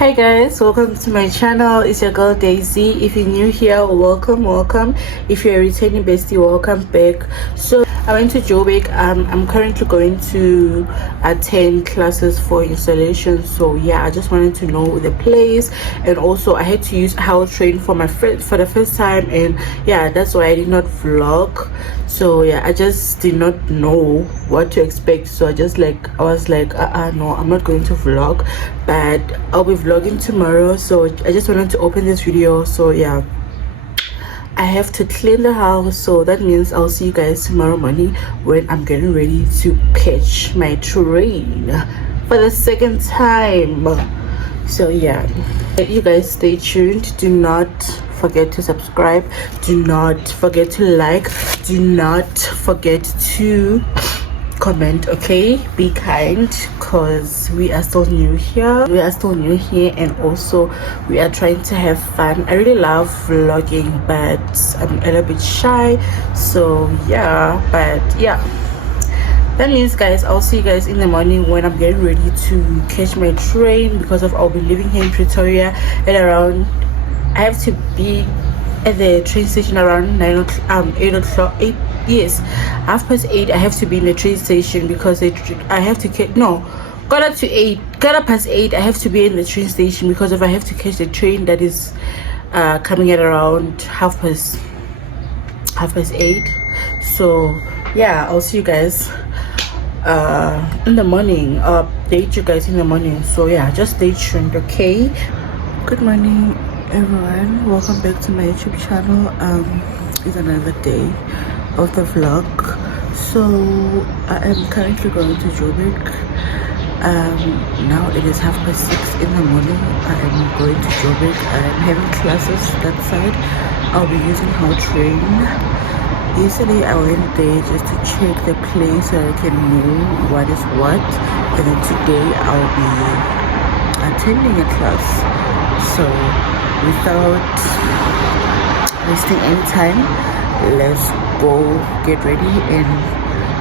Hi guys, welcome to my channel. It's your girl Daisy. If you're new here, welcome. If you're a returning bestie, welcome back. So I went to Joburg. I'm currently going to attend classes for installation. So yeah, I just wanted to know the place, and also I had to use How Train for my friend for the first time, and yeah, that's why I did not vlog. So yeah, I just did not know what to expect. So I was like no, I'm not going to vlog, but I'll be vlogging tomorrow. So I just wanted to open this video. So yeah, I have to clean the house, so that means I'll see you guys tomorrow morning when I'm getting ready to catch my train for the second time. So yeah, you guys stay tuned. Do not forget to subscribe, do not forget to like, do not forget to comment. Okay, be kind, because we are still new here, and also we are trying to have fun. I really love vlogging, but I'm a little bit shy. So yeah, but yeah, that means guys, I'll see you guys in the morning when I'm getting ready to catch my train, because I'll be leaving here in Pretoria at around, I have to be at the train station around 8 o'clock. Yes, 8:30. I have to be in the train station because I have to catch, no, quarter past 8. I have to be in the train station because I have to catch the train that is coming at around half past 8. So yeah, I'll see you guys in the morning. Update you guys in the morning. So yeah, just stay tuned. Okay, good morning everyone, welcome back to my YouTube channel. It's another day of the vlog. So I am currently going to Joburg. Now it is 6:30 in the morning. I am going to Joburg. I am having classes that side. I'll be using How Train. Yesterday I went there just to check the place so I can know what is what, and then today I'll be attending a class. So without wasting any time, let's go get ready, and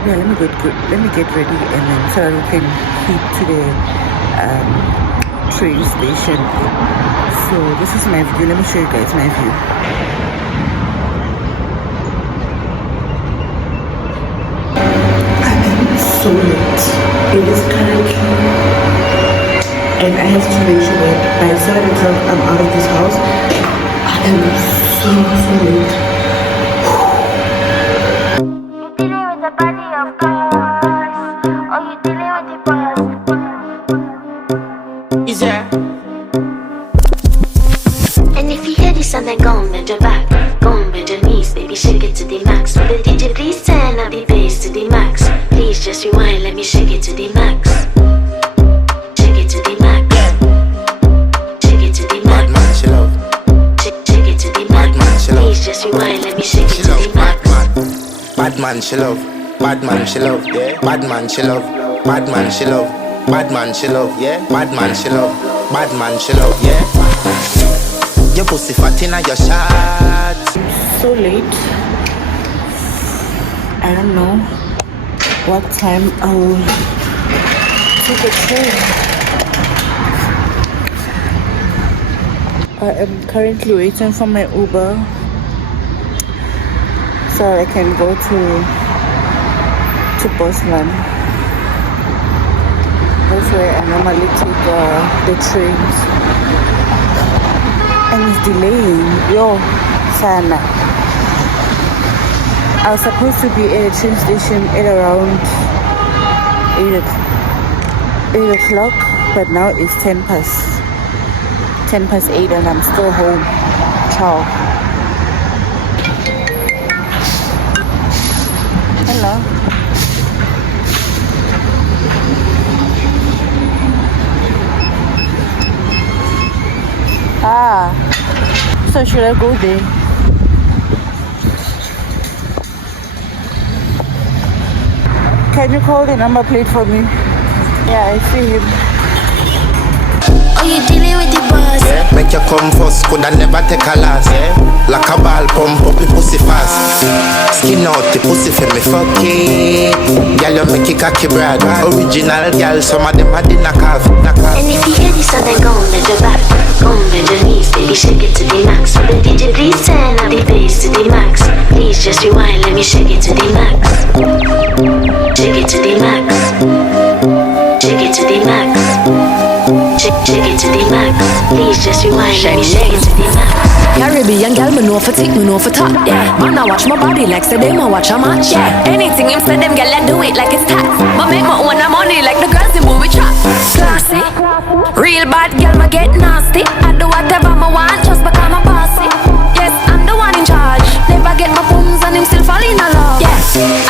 yeah, let me get ready, and then so that we can head to the train station. So this is my view. Let me show you guys my view. I am so late. It is currently, and I have to make sure that by 7 o'clock I'm out of this house. I am so late. And if you hear this and then go on bend your back, go on bend your knees, baby, shake it to the max. But the DJ please turn up the bass to the max. Please just rewind, let me shake it to the max. Shake it to the max. Shake it to the max. Bad man, she love. Shake it to the max. Bad man, she love. Please just rewind, let me shake it She to love. the max. Bad man, she love. Bad man, she love. Yeah. Bad man, she love. Bad man, she love. Bad man, she love. Yeah. Bad man, she love. Bad man, she love. Yeah. Your pussy fat inna your shot. So late. I don't know what time I will take a train. I am currently waiting for my Uber so I can go to Bosman. That's where I normally take the trains, and it's delaying. Yo, sana. I was supposed to be at a train station at around 8 o'clock, but now it's 10 past 8, and I'm still home. Ciao. Hello. So should I go there? Can you call the number plate for me? Yeah, I see him. Oh, you dealing with the boss? Make make you come first, coulda never take a loss, yeah. Like a ball pump up your pussy fast. Skin out the pussy for me fuck it. Girl you make it cocky brag. Original girl, some of them a the knock off. And if you hear this, then go on bend your back, go on bend your knees, baby shake it to the max. Will the DJ please turn up the bass to the max? Please just rewind, let me shake it to the max. Shake it to the max. Shake it to the max. Shake it to the max. Please just rewind, let me shake it to the max. Caribbean girl, me know for tick, me know for top, yeah. Man, I watch my body like say them, I watch a match, yeah. Anything him say them, girl, I do it like it's tax. But make my own money like the girls in movie trap. Classy, real bad girl, me get nasty. I do whatever I want, just because I'm bossy. Yes, I'm the one in charge. Never get my booms and him still fall in love. Yeah,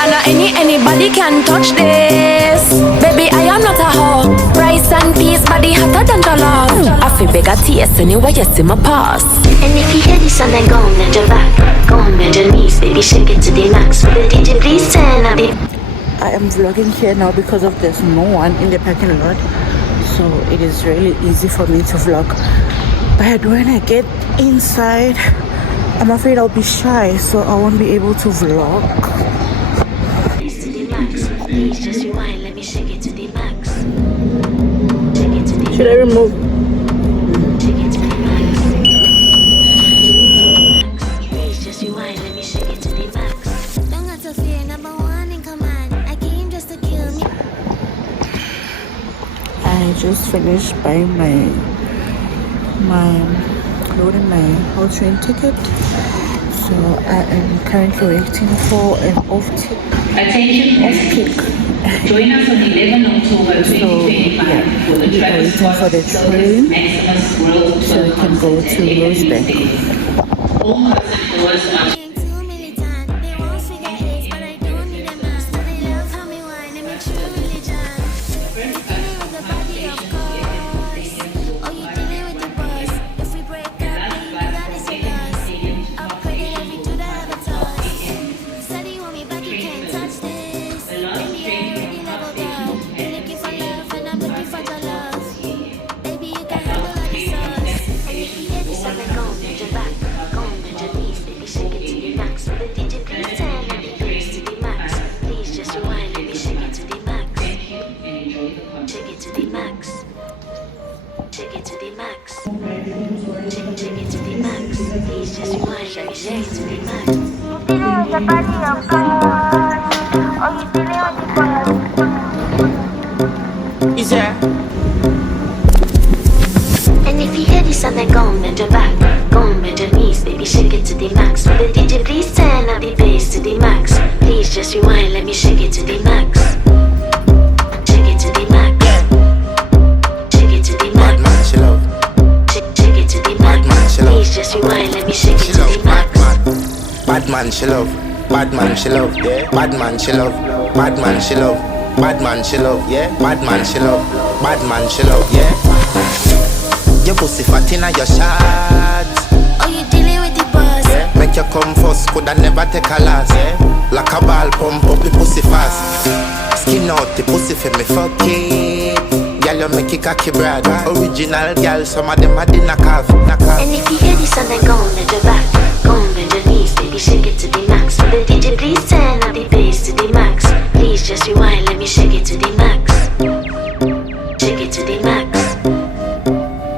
I know anybody can touch this. Baby, I am not a hoe. Rice and peas, body hotter than jollof. I feel bigger taste anyway, you see my pass. And if you hear this, then go on bend your back, go on bend your knees, baby shake it to the max. Will the DJ please turn up the... I am vlogging here now because of there's no one in the parking lot, so it is really easy for me to vlog. But when I get inside, I'm afraid I'll be shy, so I won't be able to vlog. To the max. Please just rewind, let me shake it to the max. Shake it to the Should I remove? Shake it to the max. Please just rewind, let me shake it to the max. Don't got to fear, number one in command. I came just to kill me. I just finished buying loading my whole train ticket, so I am currently waiting for an off-peak. Join us on 11 October 2025 for the we are waiting for the train so we can go to Rosebank. All customers are Being too militant, they won't figure eight, but I don't need a man. So they love how me whine and make true religion. You dealing with the body, of course. Oh, you dealing with the boss. If we break up, then you know that it's with us. Upgraded every two that have a toss. Steady want me back, you can't touch this. Baby, I already leveled up. You're looking for love, and I'm looking for your love. Baby, you can handle all the sauce. And if you hear this, then go on bend your back, go on bend your knees, baby shake it to the max. Will the DJ please turn up the bass to the max? Please just rewind, let me shake it to the max. Shake it to the max. Shake it to the max. Shake it to the max. Please just rewind, let me shake it to the max. Dealing with the body, of course. Oh, you dealing with the boss. Is there? And if you hear this, then go on bend your back, go on bend your knees, baby shake it to the max. Will the DJ please turn up the bass to the max? Please just rewind, let me shake it to the max. Shake it to the max. Shake it to the Bad max. man she love. Shake it to the Bad man max. she love. Please just rewind, let me shake it She to love the max. bad man she love. Bad man she love, yeah. Bad man she love. Bad man she love. Bad man she love, yeah. Bad man she love. Bad man she love, yeah. Your pussy fat inna your shots. Oh, you dealing with the boss. Yeah. Make you come first, coulda never take a loss, yeah. Like a ball pump up your pussy fast. Skin out the pussy for me fuck it. Girl you make it cocky brag. Original girl, some of them a the knock off. And if you hear this, then go on bend your back, go on bend your knees, baby shake it to the max. Will the DJ please turn up the bass to the max? Please just rewind, let me shake it to the max. Shake it to the max.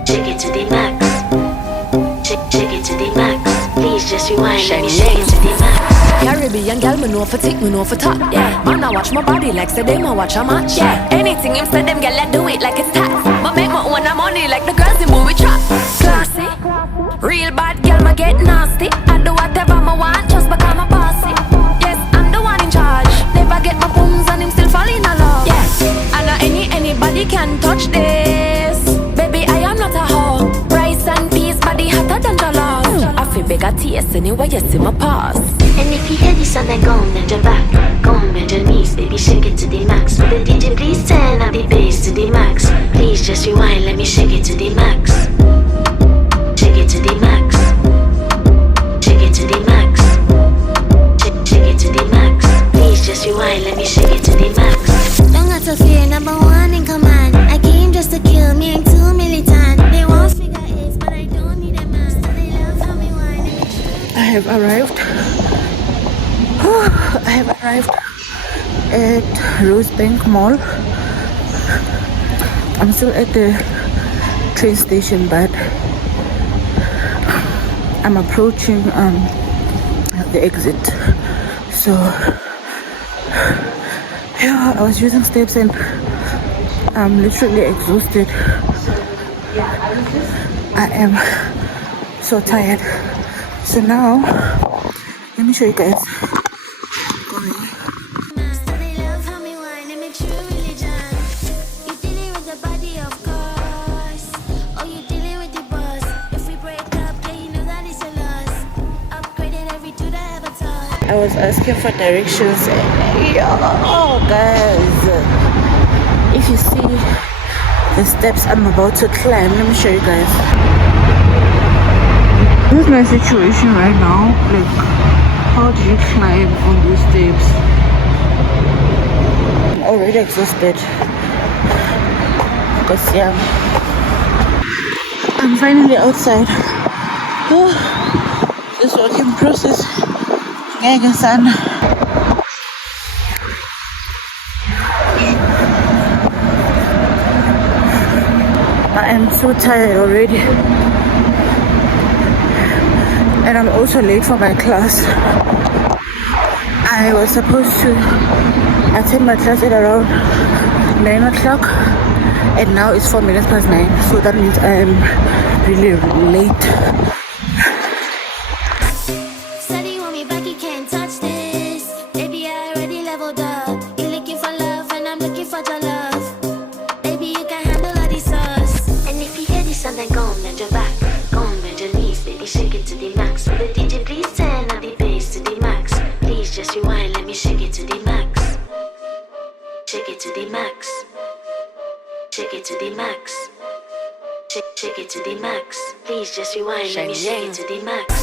Shake it to the max. Shake it to the max. Please just rewind, let me shake it to the max. Caribbean girl, me know for tick, me know for top, yeah. Man, I watch my body like say them, I watch a match, yeah. Anything him say them, girl, I do it like it's tax. But make my own money like the girls in movie trap. Classy, real bad girl, me get nasty. I do whatever I want, just because I'm bossy. Yes, I'm the one in charge. Never get my booms and him still fall in love. Yeah, I know anybody can touch this. Baby, I am not a hoe. Rice and peas, body hotter than jollof. I feel bigger taste anyway, you see my pass. And if you hear this, then go on bend your back, go on bend your knees, baby shake it to the max. Will the DJ please turn up the bass to the max? Please just rewind, let me shake it to the max. Shake it to the max. Shake it to the max. Shake it to the max. Please just rewind, let me shake it to the max. Don't got to fear, number one in command. I came just to kill me, ain't too militant. They won't figure eight, but I don't have arrived. I have arrived at Rosebank Mall. I'm still at the train station, but I'm approaching the exit. So yeah, I was using steps and I'm literally exhausted. I am so tired. So now let me show you guys. Master, they love how me whine, they make true religion. You dealing with the body, of course. Oh, you dealing with the boss. If we break up, then you know that it's a loss. Upgraded every dude I ever taught. I was asking for directions. Oh, guys, if you see the steps I'm about to climb, let me show you guys. This is my situation right now. Like, how do you climb on these steps? I'm already exhausted because yeah, I'm finally outside. This working process. Yeah, son. I am so tired already, and I'm also late for my class. I was supposed to attend my class at around 9 o'clock, and now it's 4 minutes past 9, so that means I am really late. Said he want me back, he can't touch this. Baby, I already leveled up. You looking for love, and I'm looking for your love. Baby, you can handle all these sauce. And if you hear this song, then go on bend your back, go on bend your knees, baby, shake it to the max. Will the DJ please turn up the bass to the max? Please just rewind, let me shake it to the max. Shake it to the max. Shake it to the max. Shake it to the max. Please just rewind, let me shake it to the max.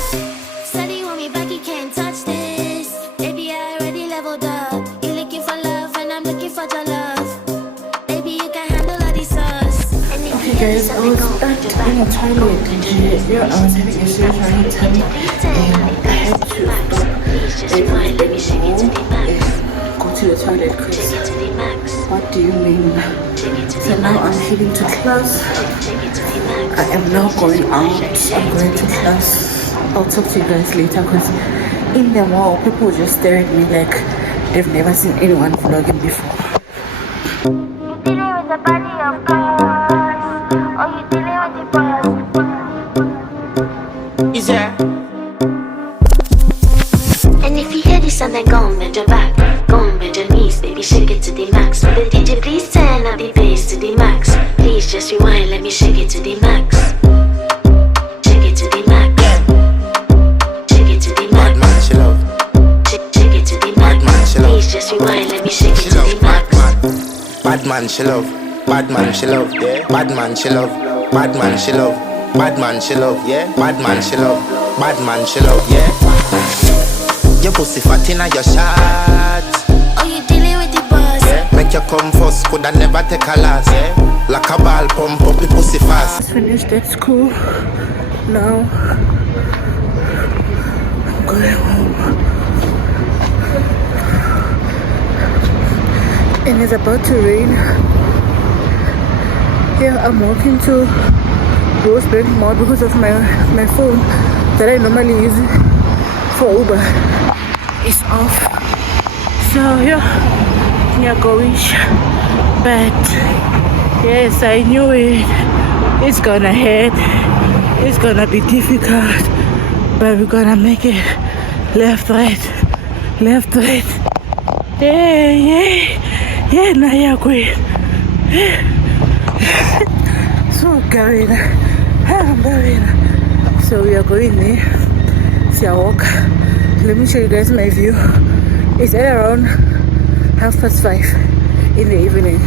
Said he want me back, he can't touch this. Baby, I already leveled up. You looking for love, and I'm looking for your love. Baby, you can handle all these sauce. And if you Okay hear guys, this I song, was then go on stuck bend your in a back. toilet. Yeah, I was having a serious running tummy, and I had to stop Please just rewind, let me shake it to the max. and go to the toilet Shake because it to the max. what do you mean? Shake it to So the now I'm max. heading to class. Shake it to the max. I am now going out. I'm going to class. I'll talk to you guys later because in the mall, people just stare at me like they've never seen anyone vlogging before. You dealing with the body, of course. Oh, you dealing with the boss. And if you hear this song, then go on bend your back, go on bend your knees, baby, shake it to the max. Will the DJ please turn up the bass to the max? Please just rewind, let me shake it to the max. Shake it to the max. Shake it to the Bad max. man, she love. Shake it to the Bad man, max. she love. Please just rewind, let me shake it She to love the bad max. man. Bad man, she love. Bad man, she love. Yeah. Bad man, she love. Bad man, she love. Bad man, she love. Yeah. Bad man, she love. Bad man, she love. Yeah. Your pussy fat inna your shot. Oh, you dealing with the boss. Yeah. Make you come first, coulda never take a last. Yeah. Like a ball, pump up the pussy fast. Just finished at school. Now I'm going home. And it's about to rain. Yeah, I'm walking to Rosebank Mall because of my phone that I normally use for Uber. It's off. So yeah, going. But yes, I knew it. It's gonna hurt. It's gonna be difficult. But we're gonna make it. Left, right. Left, right. Yeah, yeah. Yeah, now you're going. So going. I'm going. So we are going there. See, I walk. Let me show you guys my view. It's at around 5:30 in the evening.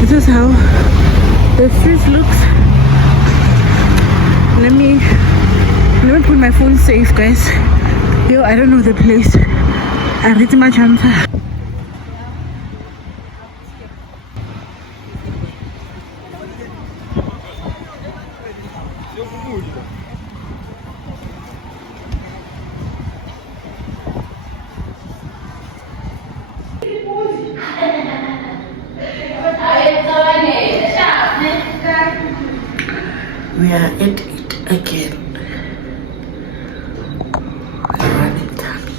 This is how the street looks. Let me put my phone safe, guys. Yo, I don't know the place. I read my chanta. We are at it again. Running tummy.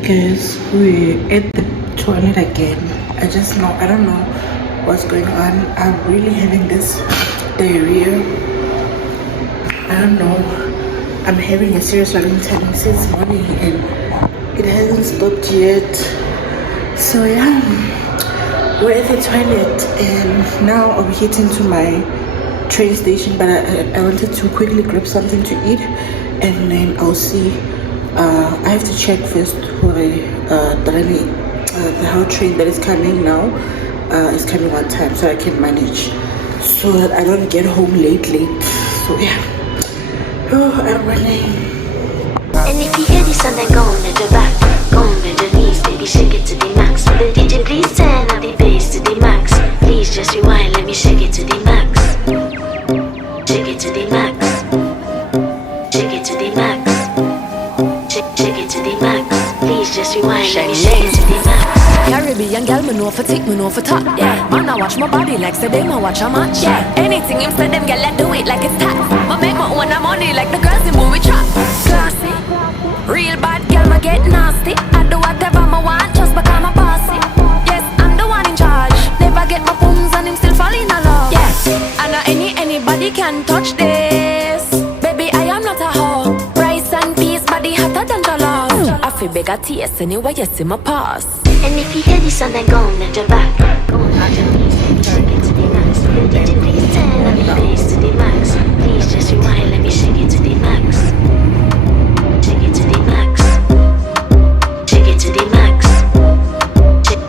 Guys, we're at the toilet again. I don't know what's going on. I'm really having this diarrhea. I don't know. I'm having a serious running tummy since morning and it hasn't stopped yet. So yeah, we're at the toilet and now I'm heading to my train station, but I wanted to quickly grab something to eat and then I'll see. I have to check first for the how train that is coming now is coming on time so I can manage so that I don't get home late. So yeah, I'm running. And if you hear this song, then go on your back, go on your knees, baby, shake it to the max. Will the DJ please turn up the bass to the max? Please just rewind, let me shake it to the max. Shake it to the max. Shake it to the max. Shake it to the max. Please just rewind, let me shake it to the max. Caribbean girl, me know for tick, me know for top, yeah. Man, I watch my body like say them, I watch a match, yeah. Anything him say them, girl, I do it like it's tax. I make my own money like the girls in movie trap. Classy, real bad girl, me get nasty. I do whatever I want, just because I'm bossy. Yes, I'm the one in charge. Never get my pums and him still fall in love. Yes, I know anybody can touch this. Baby, I am not a hoe. Rice and peas, body hotter than jollof. I feel bigger taste anyway, you see my pass. And if you hear this song, then go on your back, go on your knees, baby, shake it to the max. Will the DJ please turn up the bass to the max? Please just rewind, let me shake it to the max. Shake it to the max. Shake it to the max.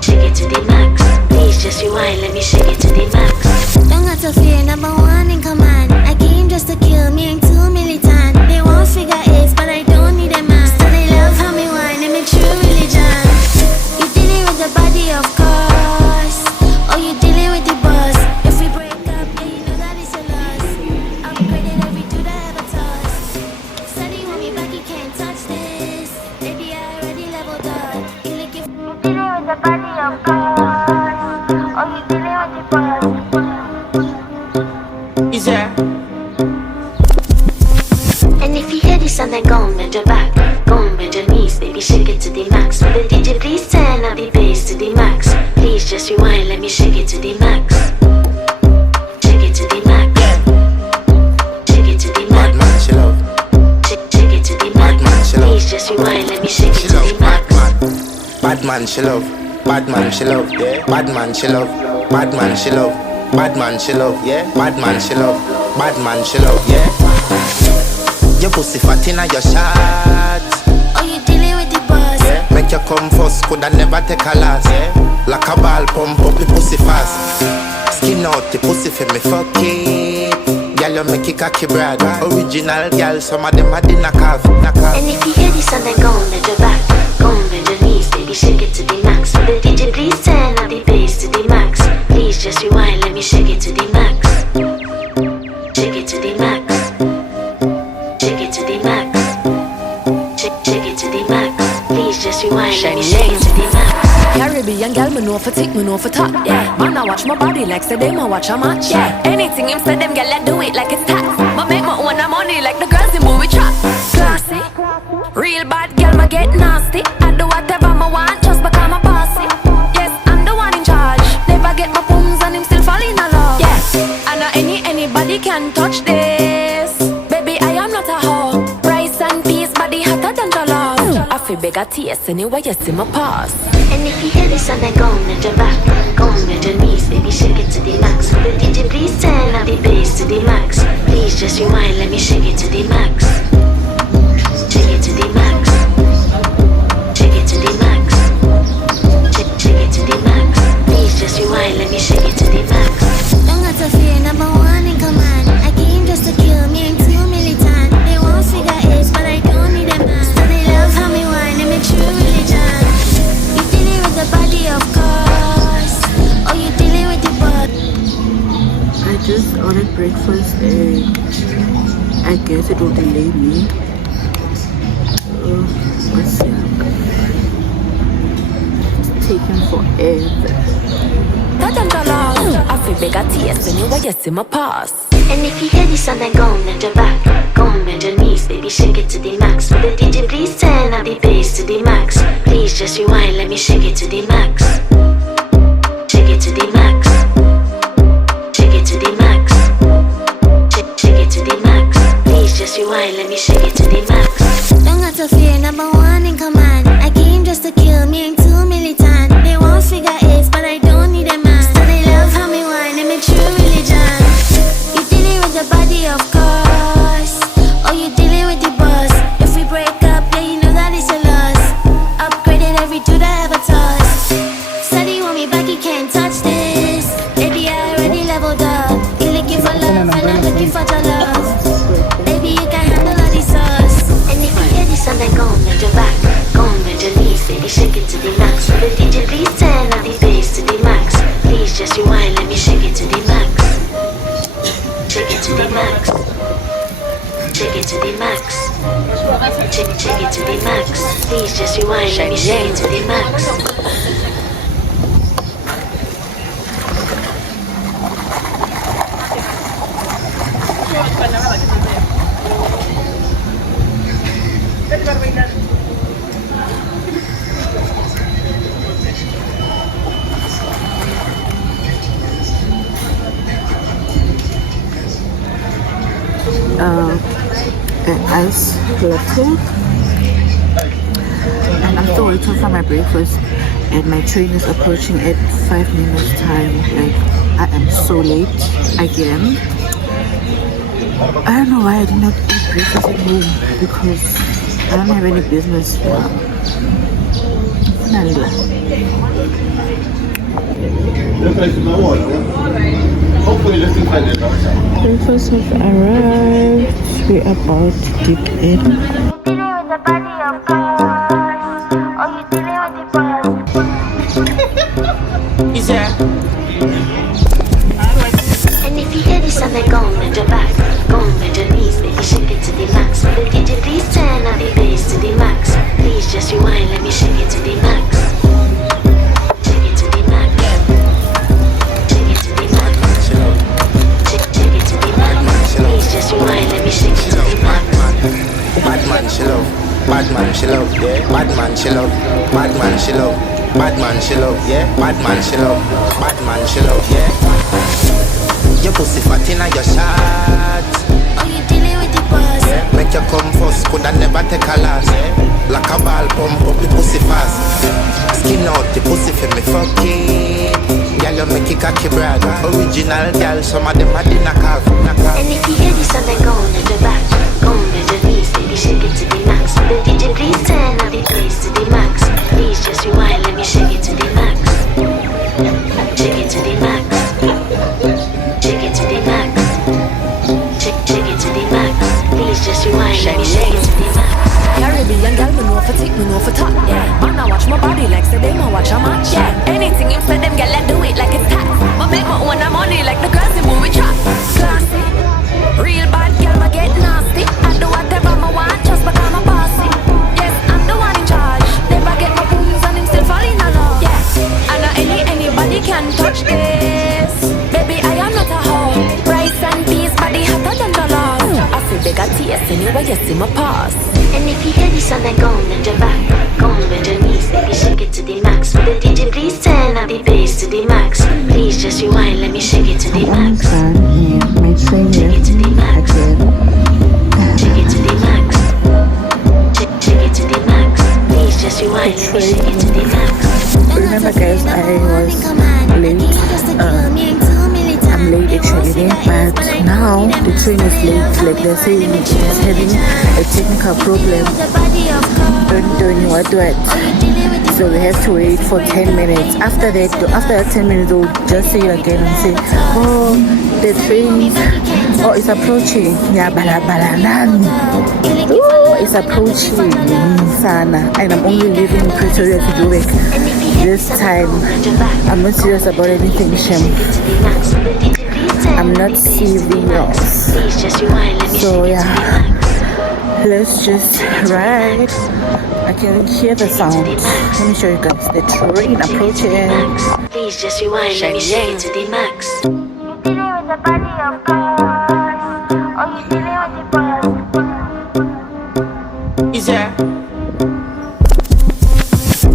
Shake it to the max. Please just rewind, let me shake it to the max. Don't got to fear, number one in command. I came just to kill me, ain't too militant. They won't figure eight, but I don't need a man. So they love how me whine, and make true religion. You dealing with the body, of course. Or you dealing with the boss. If we break up, then you know that it's a loss. Upgraded every dude I ever touched. Study with me back, you can't touch this. Baby, I already leveled up. You dealing with the body, of course. Or you dealing with the boss. And if you hear this song, then go on your back, go on your knees, baby, shake it to the max. Will the DJ please turn up the bass to the max? Please just rewind, let me shake it to the max. Shake it to the max. Shake it to the Bad man, max. she love. Shake it to the Bad man, max. she love. Please just rewind, let me shake She it to love the bad max. man. Bad man, she love. Bad man, she love. Yeah. Bad man, she love. Bad man, she love. Bad man, she love. Yeah. Bad man, she love. Bad man, she love. Yeah. Your pussy fat inna your shot. Or you dealing with the boss. Yeah. Make you come first, coulda never take a last. Yeah. Like a ball pump up the pussy fast. Skin out the pussy for me fuck it. Girl, you make it cocky brag. Original girl, some of them a the knock off. And if you hear this song, then go on your back, go on your knees, baby, shake it to the max. Will the DJ please turn up the bass to the max? Please just rewind, let me shake it to the max. Shake it to the max. Shake it to the max. Shake it to the max. Please just rewind, let me shake it to the max. Caribbean girl, me know for tick, me know for top, yeah. Man, I watch my body like say them, I watch a match, yeah. Anything him say them, girl, I do it like it's tax. I make my own money like the girls in movie trap. Classy, real bad girl, me get nasty. I do whatever I want, just because I'm bossy. Yes, I'm the one in charge. Never get my pums and him still fall in love. Yes, I know anybody can touch this. Baby, I am not a hoe. Rice and peas, body hotter than jollof. I feel bigger taste anyway, you see my pass. And if you hear this song, then go on your back, go on your knees, baby, shake it to the max. Will the DJ please turn up the bass to the max? Please just rewind, let me shake it to the max. Shake it to the max. Shake it to the max. Shake it to the max. Please just rewind, let me shake it to the max. Don't got to fear, number one in command. I came just to kill me, ain't too militant. They won't figure eight, but I don't need a man. So they love how me whine, and make true religion. You dealing with the body, of course. Or you dealing with the boss. I just ordered breakfast and I guess it will delay me let's see. It's taking forever. I feel big, I tears, and you were yes in my past. And if you hear this song, then go and bend your back. Go and bend your knees, baby, shake it to the max. Will the DJ please turn up the bass to the max? Please just rewind, let me shake it to the max. Shake it to the max. Shake it to the max. Shake it to the max. Please just rewind, let me shake it to the max. Don't got to fear, number one in command. I came just to kill me, ain't too militant. They won't figure eights, but I don't need a man. Still they love how me whine, they make true religion. You dealing with the body, of course. Or you dealing with the boss. If we break up, yeah, you know that it's a loss. Upgraded every dude I ever touched. Said he want me back, he can't touch this. Baby, I already leveled up. You looking for love, and I'm looking for your love. Baby, you can handle all these sauce. And if you hear this song, then go and bend your back. Go and bend your knees, baby, shake it to the max. Will the DJ please turn up the bass to the max? Please just rewind, let me shake it to the max. Shake it to the max. Shake it to the max. Shake it to the max. Please just rewind, let me shake it to the max. An ice latte, and I'm still waiting for my breakfast, and my train is approaching at 5 minutes time. Like, I am so late again. I don't know why I did not eat breakfast at home, because I don't have any business. Breakfast has arrived. We're about to dig in. Dealing with the body, of course. Or you dealing with the boss. And if you hear this song, then go and bend your back. Go and bend your knees, baby, shake it to the max. Will the DJ please turn up the bass to the max? Please just rewind, let me shake it to the max. Shake it to the max. Shake it to the max. Shake it to the max. Please just rewind, let me shake it to the max. Bad man she love, bad man she love, yeah. Bad man she love, bad man she love, bad man she love, yeah. Bad man she love, bad man she love, yeah. Your pussy fat inna your shot, Or you dealing with the boss. yeah. Make you come first, coulda never take a last, yeah. Like a ball pump up the pussy fast. Skin out the pussy for me fucking. Girl you make it cocky brag. Original girl, some of them a the knock off. And if you hear this song, then go and bend your back. Go and bend your knees, baby, shake it to the max. Will the DJ please turn up the bass to the max? Please just rewind, let me shake it to the max. Shake it to the max. Shake it to the max. Shake it to the max. Please just rewind, let me shake it to the max. Caribbean girl, me know for tick, me know for top, yeah. Man, I watch my body like say they ma watch a match, yeah. Anything him say them girl, I do it like it's tax. But make my own money like the girls in movie trap. Classy, real bad girl, I get nasty. I do whatever I want, just because I'm a bossy. Yes, I'm the one in charge. Never get my booze and him still falling in love. Yeah, and not anybody can touch this. Baby, I am not a hoe. Rice and peas, body hotter than the love. I feel big, I tears, anyway, yes, in my past. And if you hear this song, then go and bend your back. Go and bend your knees, baby, shake it to the max. Will the DJ please turn up the bass to the max? Please just rewind, let me shake it to the I'm max. done, and my train Shake it to the max. again. Shake it to the max. Shake it to the max. Please just rewind, let me shake it to the max. Remember guys, I was late. I'm late actually, but now the train is late. Like they're saying it's having a technical problem. Don't know what. So we have to wait for 10 minutes. After that 10 minutes, they'll just say again and say, oh, the train, oh, it's approaching. Yeah, it's approaching. Sana, and I'm only leaving Pretoria to do it. This time, I'm not serious about anything, Shem. I'm not serious. So yeah, let's just ride. I can hear the sound. Let me show you guys the train approaching. Please just rewind, let me shake it to the max. You dealing with the body of course, or you dealing with the boss? Is there?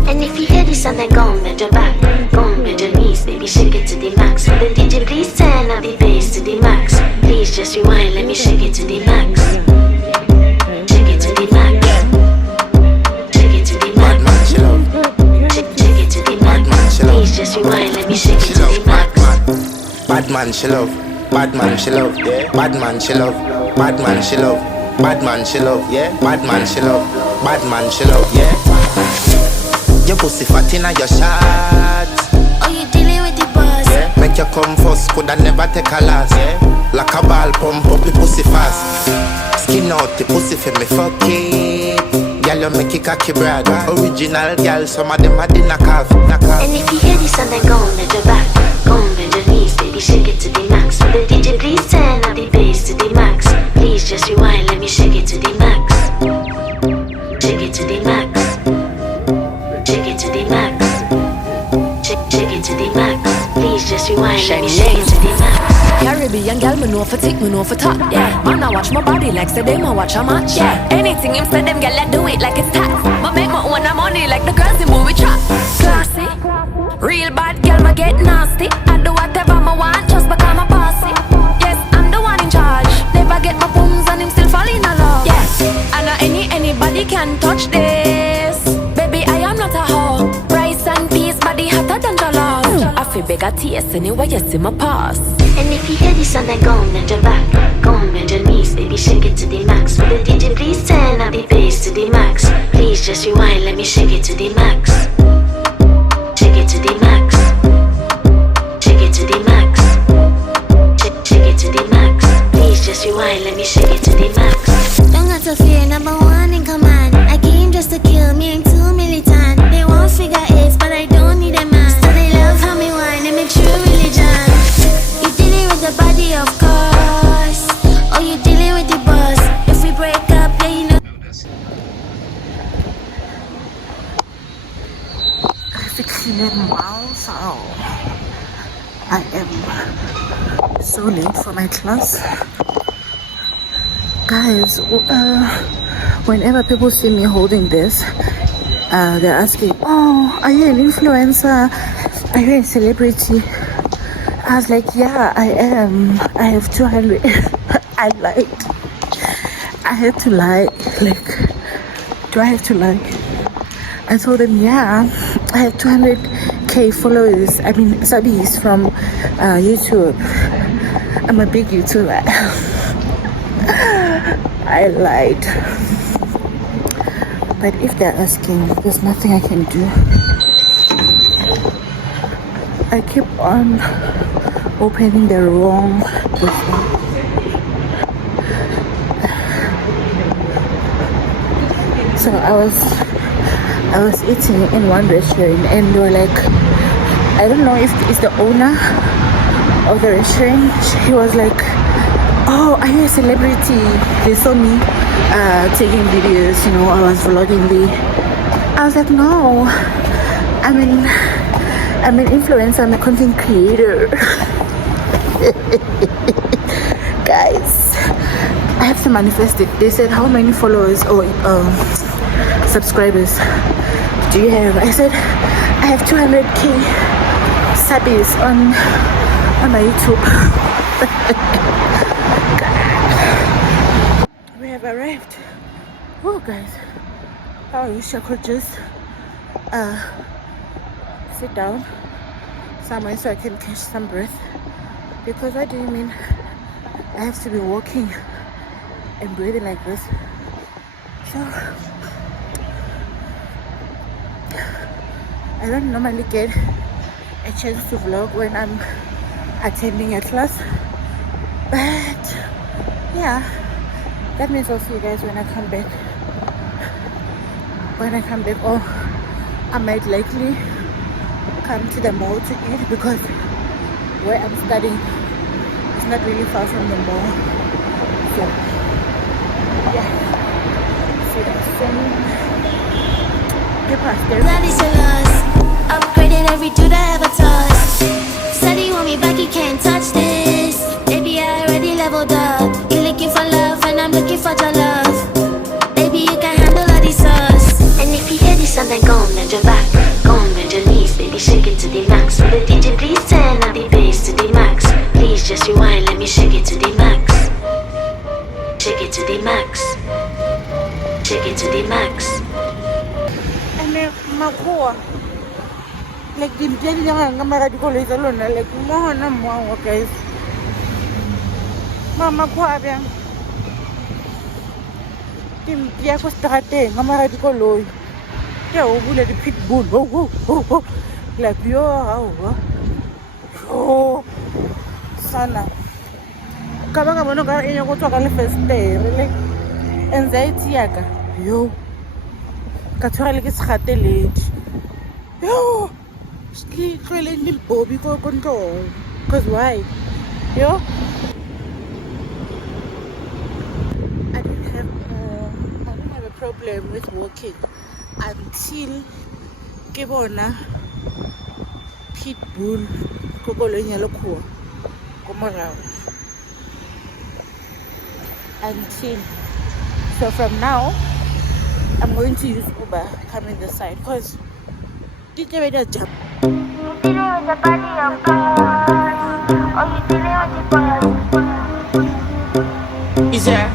And if you hear this sound, then go and bend your back, go and bend your knees, baby, shake it to the max. The DJ, please turn up the bass to the max. Please just rewind, let me shake it to the max. Shake it to the max. Shake it to the Bad man, max. she love. Shake it to the max. Please just rewind, let me shake it She to love. the max. Bad man, she love. Bad man, she love. Yeah. Bad man, she love. Bad man, she love. Bad man, she love. Yeah. Bad man, she love. Bad man, she love. Yeah. Your pussy fat inna your shots. Or you dealing with the boss? Yeah. Make you come first, coulda never take a last. Yeah. Like a ball, pump up the pussy fast. Skin out the pussy for me fuck it. Girl, you make it cocky brag. Original girl, some of them are the knock off. And if you hear this sound, then go and bend your back, go and bend your knees, baby, shake it to the max. The DJ, please turn up the bass to the max. Please just rewind, let me shake it to the max. Shake it to the max. Shake it to the max. Shake it to the max. Please just rewind, let me shake it to the max. Caribbean girl, me know for tick, me know for top. Yeah, man, I watch my body like say them, I watch a match. Yeah, anything him say them, girl, I do it like it's tax. Ma make my own money like the girls in movie trap. Classy, real bad girl, ma get nasty. I do whatever I want just because I'm a bossy. Yes, I'm the one in charge. Never get my booms and him still fall in love. Yes, and anybody can touch this. Baby, I am not a hoe. Rice and peas, body hotter than jollof. I feel bigger taste anyway, you see my pass. And if you hear this sound, then go and bend your back, go and bend your knees, baby, shake it to the max. The DJ, please turn up the bass to the max. Please just rewind, let me shake it to the max. Shake it to the max. Shake it to the max. Shake it to the max. Please just rewind, let me shake it to the max. Don't got to fear, number one in command. I came just to kill, me ain't too militant. They want figure eights, but I don't need a man. Still they love how me whine, they make true religion. You dealing with the body of course, or you dealing with the boss. If we break up, yeah, you know. 16 miles, so I am so late for my class. Guys, whenever people see me holding this, they're asking, oh, are you an influencer? Are you a celebrity? I was like, yeah, I am. I have 200. I lied. I had to lie. Like, do I have to lie? I told them, yeah, I have 200k followers. I mean, subbies from YouTube. I'm a big YouTuber. I lied. But if they're asking, there's nothing I can do. I keep on opening the wrong business. So I was eating in one restaurant and they were like, I don't know if it's the owner of the restaurant. He was like, oh, are you a celebrity? They saw me taking videos, you know, I was vlogging I was like, no, I'm an influencer, I'm a content creator. Guys, I have to manifest it. They said, how many followers or subscribers do you have? I said, I have 200k subbies on my YouTube. We have arrived. Oh guys, I wish I could just sit down somewhere so I can catch some breath, because what do you mean I have to be walking and breathing like this? So I don't normally get a chance to vlog when I'm attending a class, but yeah, that means I'll see you guys when I come back. Or I might likely come to the mall to eat, because where I'm studying is not really far from the mall. So yeah, That is your loss. Upgraded every dude I ever touched. Said he want me back, he can't touch this. Baby, I already leveled up. You looking for love, and I'm looking for your love. Baby, you can handle all these sauce. And if you hear this song, then go and bend your back, go and bend your knees, baby, shake it to the max. Will the DJ please turn up the bass to the max? Please just rewind, let me shake it to the max. Shake it to the max. Shake it to the max. And makhuwa like dimpiadi yang ngamara dikoloi tsa lona like mo hona mo guys makhuwa bjang dimpia ko strateng ngamara dikoloi ke o bula di pitbull like yo sana ka ba ka bona ka enya go tswa ka le festere like anxiety yaka yo ka tshwara le ke segateledi yo ke tlweleng dimbobi ko ntlong because why yo I don't have a problem with walking until ke bona pitbull ko koloing ya lekgowa ko morago until so from now I'm going to use Uber coming this side because did you ready to jump? You dealing with the body of God, or you dealing with the boy? Is there?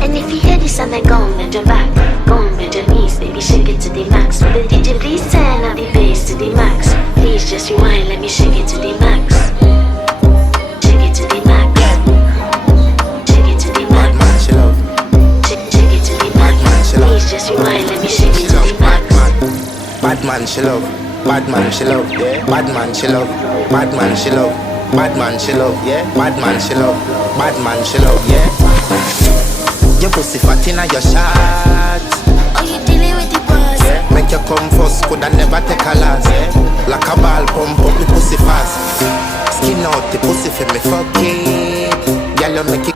And if you hear this song, then go and bend your back, go and bend your knees, baby, shake it to the max. Will the DJ please turn up the bass to the max? Please just rewind, let me shake it to the max. Shake it to the max. Shake it to the Bad max. man, she love. Shake it to the max. Please just rewind, let me shake it to the max. Bad man, she love. Bad man, she love. Bad man, she love. Bad man, she love. Bad man, she love. Yeah. Bad man, she love. Bad man, she love. Yeah. Your pussy fat inna your shot. Or you dealing with the boss? Make you come first, coulda never take a last. Like a ball pump up the pussy fast. Skin out the pussy for me fuck it. Girl, you make it.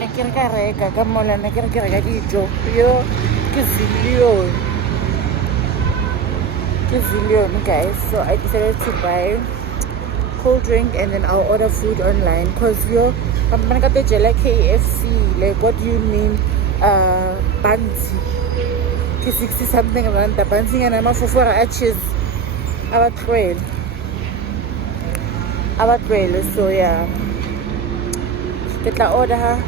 Ne ke re ka reka ka mola ne ke re ke reka dijo yo ke zillion guys, so I decided to buy cold drink and then I'll order food online because yo I'm gonna get the jelly KFC. Like what do you mean banzi ke 60 something around the banzi and I'm for cheese our trail so yeah ke tla order her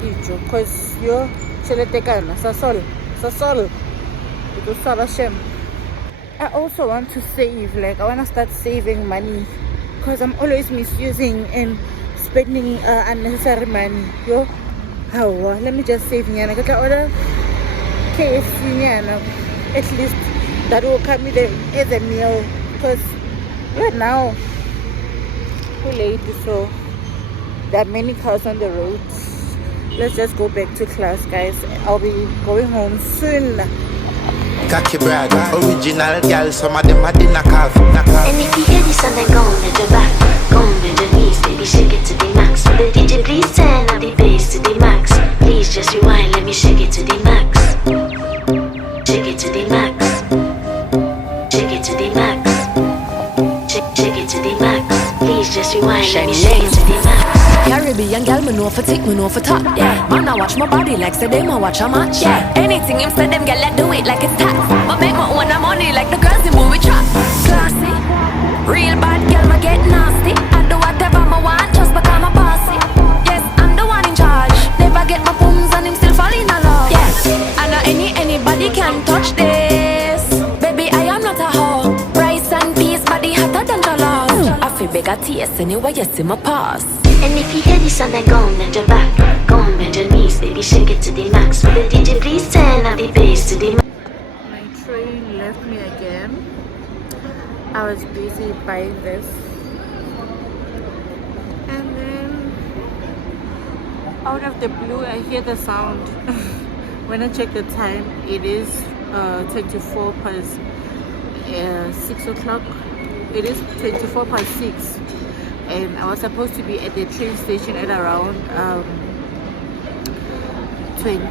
dijo because yo chelete kana sasol it was so shame. I also want to save, like I want to start saving money because I'm always misusing and spending unnecessary money. Yo, how? Let me just save nyana. I can order KFC nyana. At least that will come with as a meal because right now too late, so there are many cars on the road. Let's just go back to class, guys. I'll be going home soon. Cocky brag, original girl, some of them are in a calf. And if you hear this song, then go and bend your back, go and bend your knees, baby, shake it to the max. Will the DJ please turn up the bass to the max? Please just rewind, let me shake it to the max. Shake it to the max. Shake it to the max. Shake it to the max. Please just rewind, let me shake it to the max. Caribbean girl, me know for tick, me know for top. Yeah, man, I watch my body like say them, I watch a match. Yeah, anything him say them, girl, I do it like it's tax. But make my own money like the girls in movie trap. Classy, real bad girl, me get nasty. I do whatever I want just because I'm bossy. Yes, I'm the one in charge. Never get my pums and him still fall in love. Yeah, I know anybody can touch this. Baby, I am not a hoe. Rice and peas, body hotter than jollof. I feel big at TS anyway, you see my pass. And if you hear this song, then go and bend your back, go and bend your knees, baby, shake it to the max. Will the DJ please turn up the bass to the max? My train left me again. I was busy buying this. And then out of the blue I hear the sound. When I check the time, it is 24 past 6 o'clock. It is 24 past 6. And I was supposed to be at the train station at around 20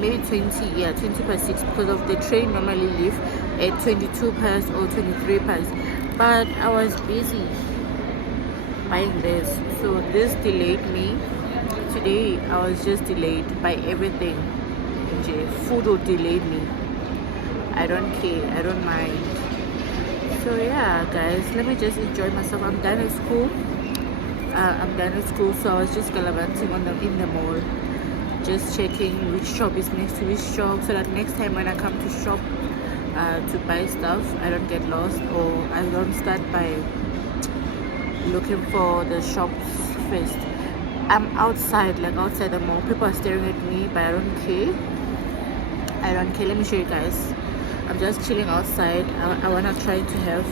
maybe 20, yeah, 20 past 6, because of the train normally leave at 22 past or 23 past, but I was busy buying this, so this delayed me. Today I was just delayed by everything. Food will delay me. I don't care, I don't mind. So yeah guys, let me just enjoy myself. I'm done at school. So I was just gallivanting in the mall, just checking which shop is next to which shop, so that next time when I come to shop to buy stuff, I don't get lost, or I don't start by looking for the shops first. I'm outside the mall. People are staring at me, but I don't care. Let me show you guys. I'm just chilling outside. I want to try to have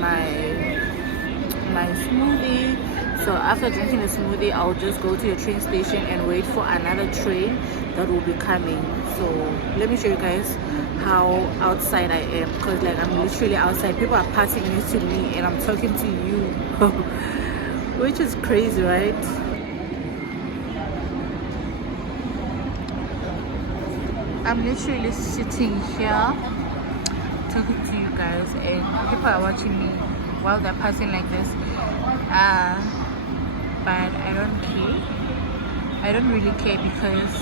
my smoothie. So after drinking the smoothie, I'll just go to the train station and wait for another train that will be coming. So let me show you guys how outside I am, because like I'm literally outside. People are passing next to me and I'm talking to you, which is crazy, right? I'm literally sitting here talking to you guys, and people are watching me while they're passing like this. But I don't care. I don't really care, because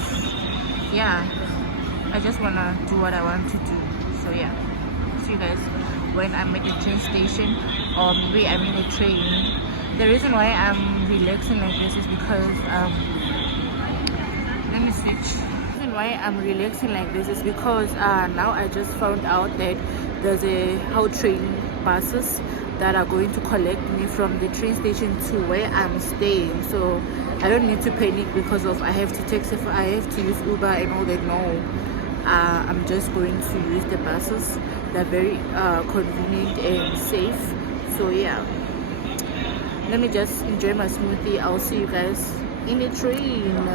yeah, I just wanna do what I want to do. So yeah, see you guys when I'm at the train station, or maybe I'm in a train. The reason why I'm relaxing like this is because let me switch. The reason why I'm relaxing like this is because now I just found out that there's a how train buses that are going to collect me from the train station to where I'm staying. So I don't need to panic because of I have to taxi, I have to use Uber and all that. No, I'm just going to use the buses. They're very convenient and safe. So yeah, let me just enjoy my smoothie. I'll see you guys in the train.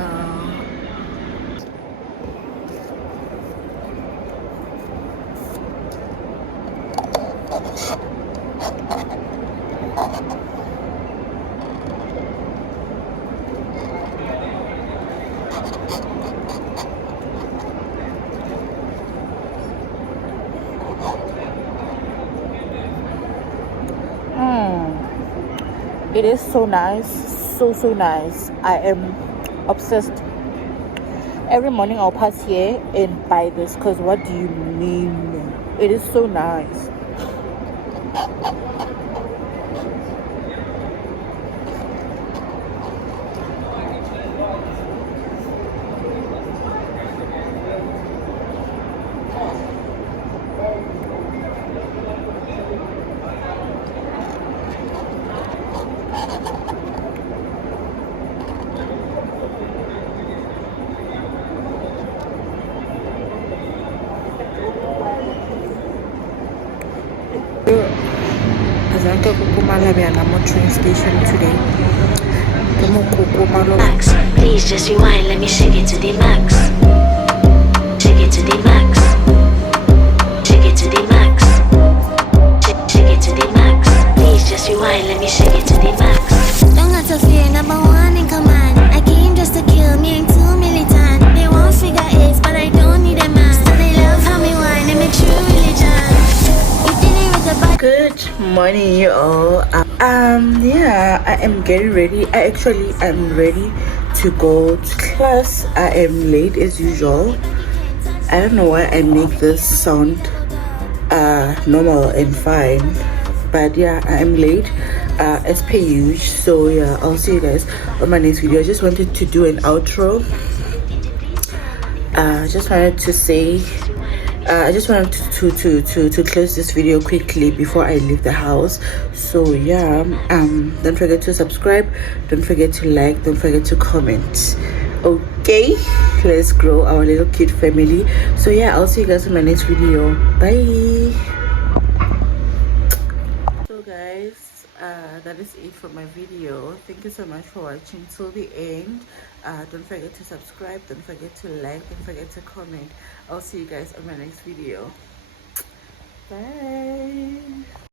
It is so nice, so nice. I am obsessed. Every morning I'll pass here and buy this, because what do you mean? It is so nice. Train station today. Max, please just rewind, let me shake it to the max. Shake it to the max. Shake it to the max. Shake it to the max. Please just rewind, let me shake it to the max. Don't got to fear, number one in command. I came just to kill, me ain't too militant. They won't figure eight, but I don't need a man. So they love how me whine and make true religion. You dealing with the bad. Good morning, you all. Yeah, I am getting ready. I'm ready to go to class. I am late as usual. I don't know why I make this sound normal and fine, but yeah, I am late as per usual. So yeah, I'll see you guys on my next video. I just wanted to do an outro. Just wanted to say I just wanted to close this video quickly before I leave the house. So yeah, don't forget to subscribe, don't forget to like, don't forget to comment. Okay, let's grow our little cute family. So yeah, I'll see you guys in my next video. Bye. So guys, that is it for my video. Thank you so much for watching till the end. Don't forget to subscribe, don't forget to like, don't forget to comment. I'll see you guys on my next video. Bye.